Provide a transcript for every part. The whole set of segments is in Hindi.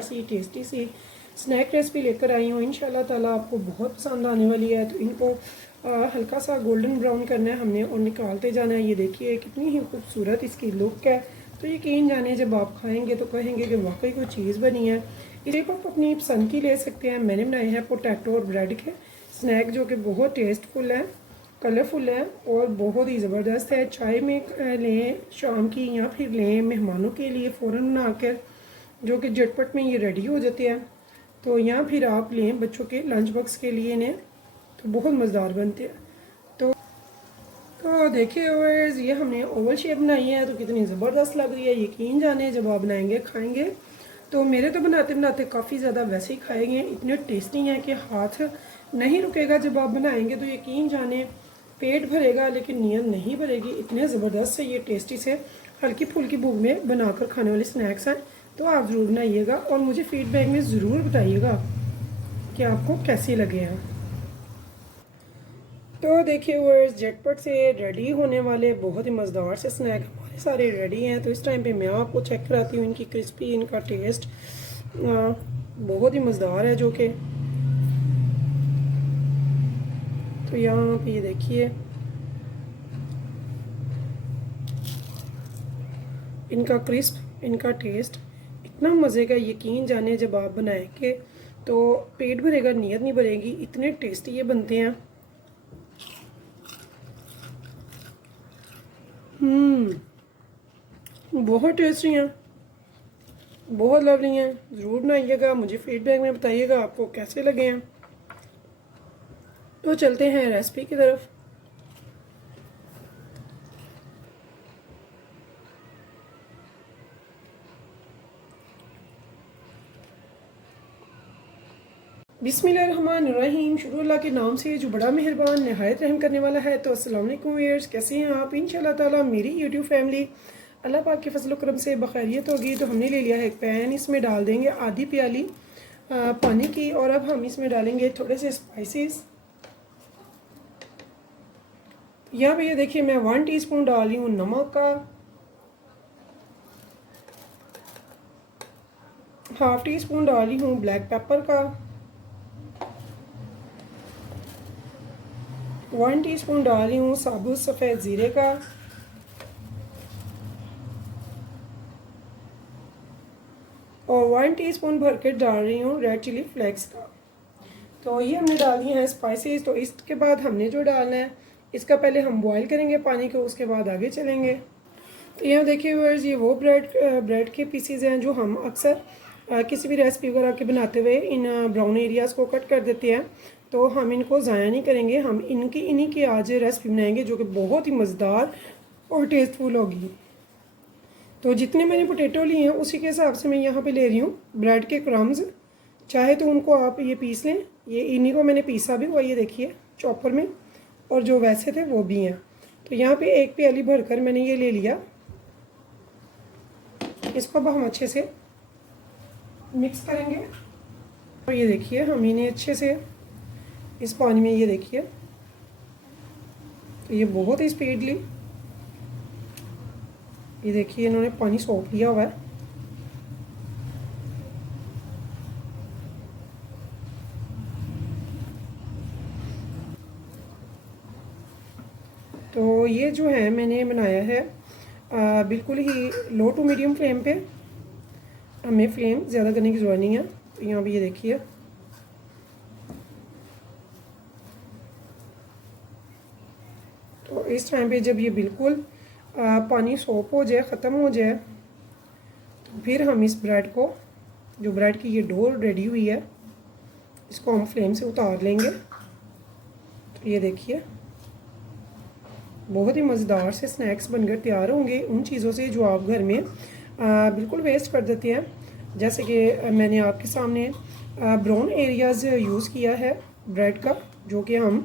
मज़ेदार सी टेस्टी सी स्नैक रेसिपी लेकर आई हूँ। इंशाल्लाह ताला आपको बहुत पसंद आने वाली है। तो इनको हल्का सा गोल्डन ब्राउन करना है हमने और निकालते जाना है। ये देखिए कितनी ही खूबसूरत इसकी लुक है। तो यकीन जाने जब आप खाएंगे तो कहेंगे कि वाकई कोई चीज़ बनी है। इसे आप अपनी पसंद की ले सकते हैं। मैंने बनाए हैं पोटैटो और ब्रेड के स्नैक जो कि बहुत टेस्टफुल है, कलरफुल है और बहुत ही ज़बरदस्त है। चाय में लें शाम की या फिर लें मेहमानों के लिए फ़ौरन बनाकर, जो कि झटपट में ये रेडी हो जाते हैं। तो या फिर आप लें बच्चों के लंच बॉक्स के लिए इन्हें, तो बहुत मज़ेदार बनते हैं। तो देखिए व्यूअर्स, ये हमने ओवल शेप बनाई है तो कितनी ज़बरदस्त लग रही है। यकीन जाने जब आप बनाएंगे खाएंगे तो मेरे तो बनाते बनाते काफ़ी ज़्यादा वैसे ही खाएंगे। इतने टेस्टी हैं कि हाथ नहीं रुकेगा जब आप बनाएंगे। तो यकीन जाने पेट भरेगा लेकिन नीयत नहीं भरेगी। इतने ज़बरदस्त से ये टेस्टी से हल्की फुल्की भूख में बनाकर खाने वाले स्नैक्स हैं। तो आप ज़रूर बनाइएगा और मुझे फीडबैक में ज़रूर बताइएगा कि आपको कैसे लगे हैं। तो देखिए व्यूअर्स, झटपट से रेडी होने वाले बहुत ही मज़ेदार से स्नैक हमारे सारे रेडी हैं। तो इस टाइम पे मैं आपको चेक कराती हूँ इनकी क्रिस्पी, इनका टेस्ट बहुत ही मज़ेदार है जो कि। तो यहाँ पे ये देखिए इनका क्रिस्प, इनका टेस्ट इतना मज़े का। यकीन जाने जब आप बनाएंगे तो पेट भरेगा, नीयत नहीं भरेगी। इतने टेस्टी ये बनते हैं। बहुत टेस्टी हैं, बहुत लवली हैं। ज़रूर बनाइएगा, मुझे फीडबैक में बताइएगा आपको कैसे लगे हैं। तो चलते हैं रेसिपी की तरफ। बिस्मिल्लाहिर्रहमानिर्रहीम। शुरू अल्लाह के नाम से जो बड़ा मेहरबान नहायत रहम करने वाला है। तो अस्सलाम वालेकुम व्यूअर्स, कैसे हैं आप? इंशाल्लाह ताला मेरी यूट्यूब फैमिली अल्लाह पाक के फजल करम से बखैरियत होगी। तो हमने ले लिया है एक पैन, इसमें डाल देंगे आधी प्याली पानी की। और अब हम इसमें डालेंगे थोड़े से स्पाइसेस। यहाँ पे ये देखिए मैं 1 टीस्पून डाल रही हूँ नमक का, 1/2 टीस्पून डाल रही हूँ ब्लैक पेपर का, 1 टीस्पून डाल रही हूँ साबुत सफ़ेद ज़ीरे का, और 1 टीस्पून भर के डाल रही हूँ रेड चिली फ्लेक्स का। तो ये हमने डाल दिए हैं स्पाइसेस। तो इसके बाद हमने जो डालना है, इसका पहले हम बॉईल करेंगे पानी को, उसके बाद आगे चलेंगे। तो यहाँ देखिए व्यूअर्स, ये वो ब्रेड के पीसीज हैं जो हम अक्सर किसी भी रेसिपी वगैरह के बनाते हुए इन ब्राउन एरियाज़ को कट कर देते हैं। तो हम इनको ज़ाया नहीं करेंगे, हम इन्हीं की आज रेसिपी बनाएंगे जो कि बहुत ही मज़ेदार और टेस्टफुल होगी। तो जितने मैंने पोटैटो लिए हैं उसी के हिसाब से मैं यहाँ पे ले रही हूँ ब्रेड के क्रम्स। चाहे तो उनको आप ये पीस लें, ये इन्हीं को मैंने पीसा भी हुआ, ये देखिए चॉपर में, और जो वैसे थे वो भी हैं। तो यहाँ पे एक प्याली भरकर मैंने ये ले लिया। इसको अब हम अच्छे से मिक्स करेंगे। और ये देखिए हम इन्हें अच्छे से इस पानी में, ये देखिए तो ये बहुत ही स्पीडली, ये देखिए इन्होंने पानी सोख लिया हुआ है। तो ये जो है मैंने बनाया है बिल्कुल ही लो टू मीडियम फ्लेम पे, हमें फ्लेम ज़्यादा करने की ज़रूरत नहीं है। तो यहाँ भी ये देखिए तो इस टाइम पे जब ये बिल्कुल पानी सोप हो जाए, ख़त्म हो जाए, तो फिर हम इस ब्रेड को, जो ब्रेड की ये डो रेडी हुई है, इसको हम फ्लेम से उतार लेंगे। तो ये देखिए बहुत ही मज़ेदार से स्नैक्स बनकर तैयार होंगे उन चीज़ों से जो आप घर में बिल्कुल वेस्ट कर देते हैं। जैसे कि मैंने आपके सामने ब्राउन एरियाज़ यूज़ किया है ब्रेड का, जो कि हम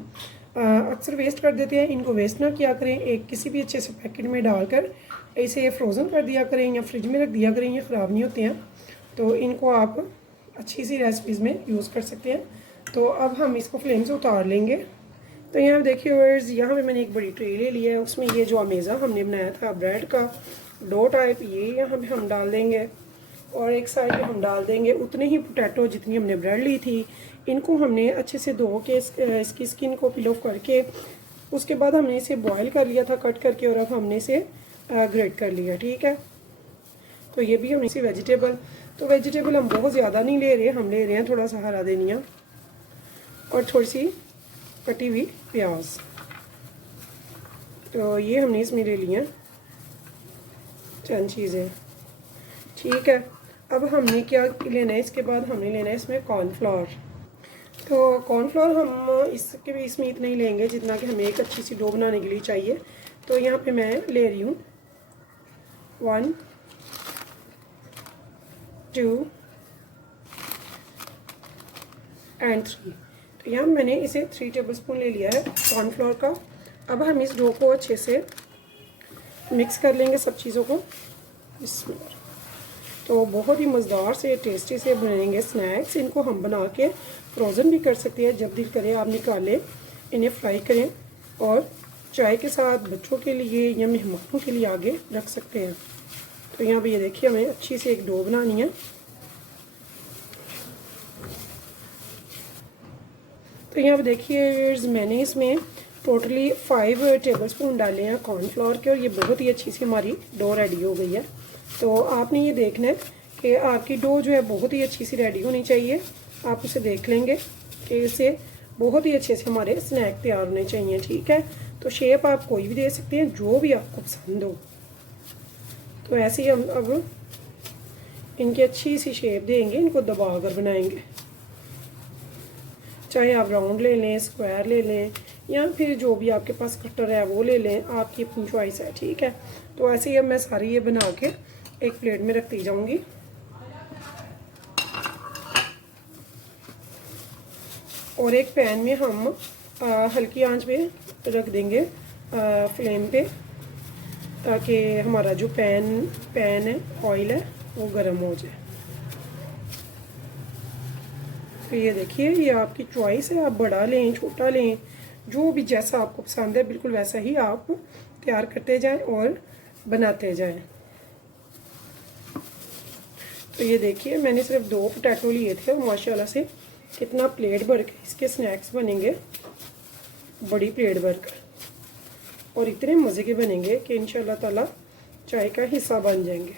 अक्सर वेस्ट कर देते हैं। इनको वेस्ट ना किया करें, एक किसी भी अच्छे से पैकेट में डालकर इसे फ्रोज़न कर दिया करें या फ्रिज में रख दिया करें, ये ख़राब नहीं होते हैं। तो इनको आप अच्छी सी रेसिपीज़ में यूज़ कर सकते हैं। तो अब हम इसको फ्लेम से उतार लेंगे। तो यहाँ देखिए व्यूअर्स, यहाँ पे मैंने एक बड़ी ट्रे ले लिया है, उसमें ये जो अमेज़ा हमने बनाया था ब्रेड का डो टाइप, ये यहाँ पे हम डाल देंगे। और एक साइड पे हम डाल देंगे उतने ही पोटैटो जितनी हमने ब्रेड ली थी। इनको हमने अच्छे से धो के इसकी स्किन को पील ऑफ करके उसके बाद हमने इसे बॉईल कर लिया था कट करके, और अब हमने इसे ग्रेट कर लिया। ठीक है, तो ये भी हमने इसे वेजिटेबल, तो वेजिटेबल हम बहुत ज़्यादा नहीं ले रहे, हम ले रहे हैं थोड़ा सा हरा धनिया और थोड़ी सी कटी हुई प्याज। तो ये हमने इसमें ले लिया चंद चीज़ें। ठीक है, अब हमने क्या लेना है, इसके बाद हमने लेना है इसमें कॉर्नफ्लोर। तो कॉर्नफ्लोर हम इसमें इतना ही लेंगे जितना कि हमें एक अच्छी सी डो बनाने के लिए चाहिए। तो यहाँ पे मैं ले रही हूँ 1 2 and 3। तो यहाँ मैंने इसे 3 टेबलस्पून ले लिया है कॉर्नफ्लोर का। अब हम इस डो को अच्छे से मिक्स कर लेंगे सब चीज़ों को इसमें। तो बहुत ही मज़ेदार से टेस्टी से बनेंगे स्नैक्स। इनको हम बना के फ्रोज़न भी कर सकते हैं, जब दिल करे आप निकालें, इन्हें फ्राई करें और चाय के साथ बच्चों के लिए या मेहमानों के लिए आगे रख सकते हैं। तो यहाँ पे ये देखिए हमें अच्छी से एक डो बनानी है। तो यहाँ पे देखिए मैंने इसमें टोटली 5 टेबलस्पून डाले हैं कॉर्नफ्लोर के, और ये बहुत ही अच्छी सी हमारी डो रेडी हो गई है। तो आपने ये देखना है कि आपकी डो जो है बहुत ही अच्छी सी रेडी होनी चाहिए। आप उसे देख लेंगे कि इसे बहुत ही अच्छे से हमारे स्नैक तैयार होने चाहिए। ठीक है, तो शेप आप कोई भी दे सकते हैं जो भी आपको पसंद हो। तो ऐसे ही हम अब इनकी अच्छी सी शेप देंगे, इनको दबा कर बनाएंगे। चाहे आप राउंड ले लें, स्क्वायर ले लें, या फिर जो भी आपके पास कटर है वो ले लें, आपकी अपनी चॉइस है। ठीक है, तो ऐसे ही अब मैं सारी ये बना के एक प्लेट में रखती जाऊंगी। और एक पैन में हम हल्की आंच पे रख देंगे फ्लेम पे, ताकि हमारा जो पैन है ऑयल है वो गर्म हो जाए। तो ये देखिए ये आपकी चॉइस है, आप बड़ा लें छोटा लें, जो भी जैसा आपको पसंद है बिल्कुल वैसा ही आप तैयार करते जाएं और बनाते जाएं। तो ये देखिए मैंने सिर्फ 2 पोटैटो लिए थे और माशाल्लाह से कितना प्लेट भर के इसके स्नैक्स बनेंगे, बड़ी प्लेट भर कर, और इतने मज़े के बनेंगे कि इंशाल्लाह ताला चाय का हिस्सा बन जाएंगे।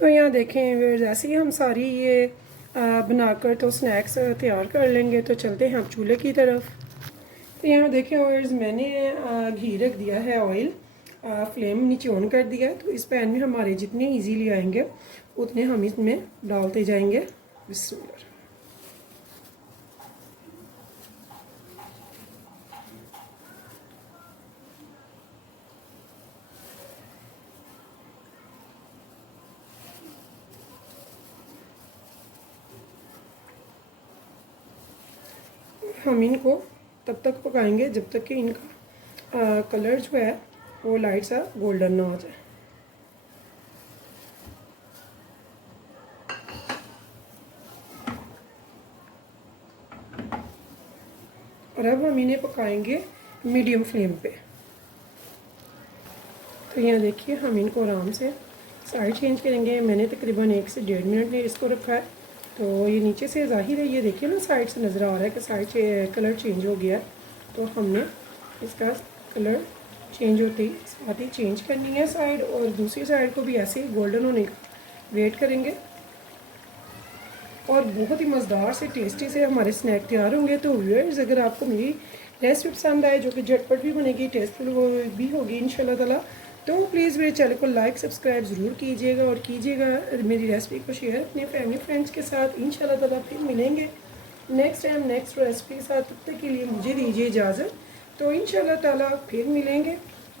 तो यहाँ देखें जैसे ही हम सारी ये बनाकर तो स्नैक्स तैयार कर लेंगे। तो चलते हैं हम चूल्हे की तरफ। तो यहाँ देखें व्यूअर्स मैंने घी रख दिया है, ऑयल फ्लेम नीचे ऑन कर दिया है। तो इस पैन में हमारे जितने इजीली आएंगे उतने हम इसमें डालते जाएंगे। बिस्मिल्लाह। हम इनको तब तक पकाएंगे जब तक कि इनका कलर जो है वो लाइट सा गोल्डन ना हो जाए। और अब हम इन्हें पकाएंगे मीडियम फ्लेम पे। तो यहाँ देखिए हम इनको आराम से साइड चेंज करेंगे। मैंने तकरीबन 1 से 1.5 मिनट में इसको रखा है। तो ये नीचे से ज़ाहिर है, ये देखिए ना साइड से नज़र आ रहा है कि साइड कलर चेंज हो गया है। तो हमने इसका कलर चेंज होते ही साथ ही चेंज करनी है साइड, और दूसरी साइड को भी ऐसे ही गोल्डन होने का वेट करेंगे। और बहुत ही मज़ेदार से टेस्टी से हमारे स्नैक तैयार होंगे। तो व्यूअर्स अगर आपको मेरी रेसिपी पसंद आए, जो कि झटपट भी बनेगी, टेस्टफुल भी होगी इंशाल्लाह ताला, तो प्लीज़ मेरे चैनल को लाइक सब्सक्राइब ज़रूर कीजिएगा और कीजिएगा मेरी रेसिपी को शेयर अपने फैमिली फ्रेंड्स के साथ। इंशाल्लाह ताला फिर मिलेंगे नेक्स्ट टाइम नेक्स्ट रेसिपी के साथ। तब तक के लिए मुझे दीजिए इजाज़त। तो इंशाल्लाह ताला फिर मिलेंगे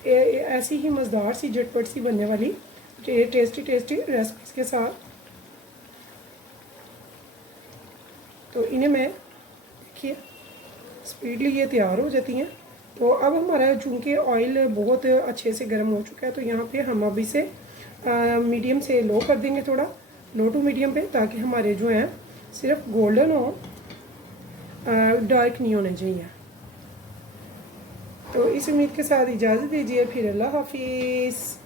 ऐसी ही मज़ेदार सी झटपट सी बनने वाली टेस्टी रेसिपीज़ के साथ। तो इन्हें मैं देखिए स्पीडली ये तैयार हो जाती हैं। तो अब हमारा चूँकि ऑयल बहुत अच्छे से गर्म हो चुका है, तो यहाँ पे हम अब इसे मीडियम से लो कर देंगे, थोड़ा लो टू मीडियम पे, ताकि हमारे जो हैं सिर्फ गोल्डन हो, डार्क नहीं होने चाहिए। तो इस उम्मीद के साथ इजाज़त दीजिए, फिर अल्लाह हाफिज़।